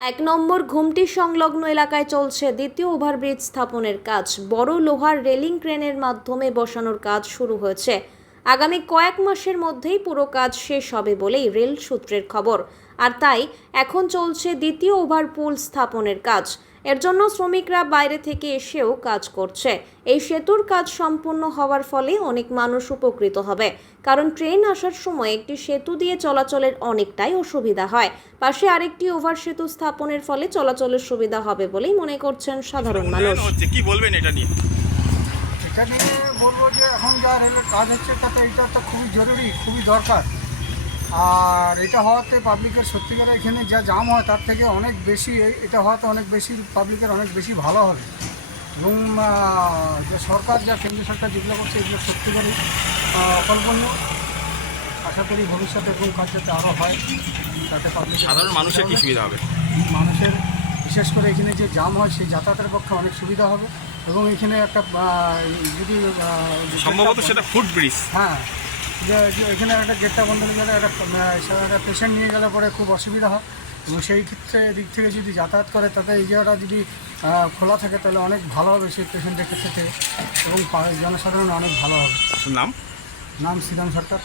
এক নম্বর ঘুমটি সংলগ্ন এলাকায় চলছে দ্বিতীয় ওভারব্রিজ স্থাপনের কাজ। বড় লোহার রেলিং ক্রেনের মাধ্যমে বসানোর কাজ শুরু হয়েছে। আগামী কয়েক মাসের মধ্যেই পুরো কাজ শেষ হবে বলেই রেল সূত্রের খবর। আর তাই এখন চলছে দ্বিতীয় ওভারপুল স্থাপনের কাজ। এর জন্য শ্রমিকরা বাইরে থেকে এসেও কাজ করছে। এই সেতুর কাজ সম্পূর্ণ হওয়ার ফলে অনেক মানুষ উপকৃত হবে, কারণ ট্রেন আসার সময় একটি সেতু দিয়ে চলাচলের অনেকটাই অসুবিধা হয়। পাশে আরেকটি ওভার সেতু স্থাপনের ফলে চলাচলের সুবিধা হবে বলেই মনে করছেন সাধারণ মানুষ। কি বলবেন এটা নিয়ে? এটা নিয়ে বলবো যে এখন যা রেলের কাজ হচ্ছে তাতে এটা তো খুবই জরুরি, খুবই দরকার। আর এটা হওয়াতে পাবলিকের সত্যিকারে এখানে যা জাম হয় তার থেকে অনেক বেশি, এটা হওয়াতে অনেক বেশি পাবলিকের অনেক বেশি ভালো হবে। এবং যে সরকার, যা কেন্দ্রীয় সরকার যেগুলো করছে এগুলো সত্যিকারই অকল্পনীয়। আশা করি ভবিষ্যতে এরকম কাজ যাতে আরও হয়, তাতে পাবলিক সাধারণ মানুষের কি সুবিধা হবে? মানুষের বিশেষ করে এখানে যে জাম হয় সেই যাতায়াতের পক্ষে অনেক সুবিধা হবে। এবং এখানে একটা যদি সম্ভবত সেটা ফুট ব্রিজ। হ্যাঁ, যে এখানে একটা গেটটা বন্ধ হয়ে গেলে একটা পেশেন্ট নিয়ে গেলে পরে খুব অসুবিধা হয়। এবং সেই ক্ষেত্রে দিক থেকে যদি যাতায়াত করে তাতে এই জায়গাটা যদি খোলা থাকে তাহলে অনেক ভালো হবে সেই পেশেন্টের ক্ষেত্রে, এবং জনসাধারণ অনেক ভালো হবে। নাম নাম শ্রীরাম সরকার।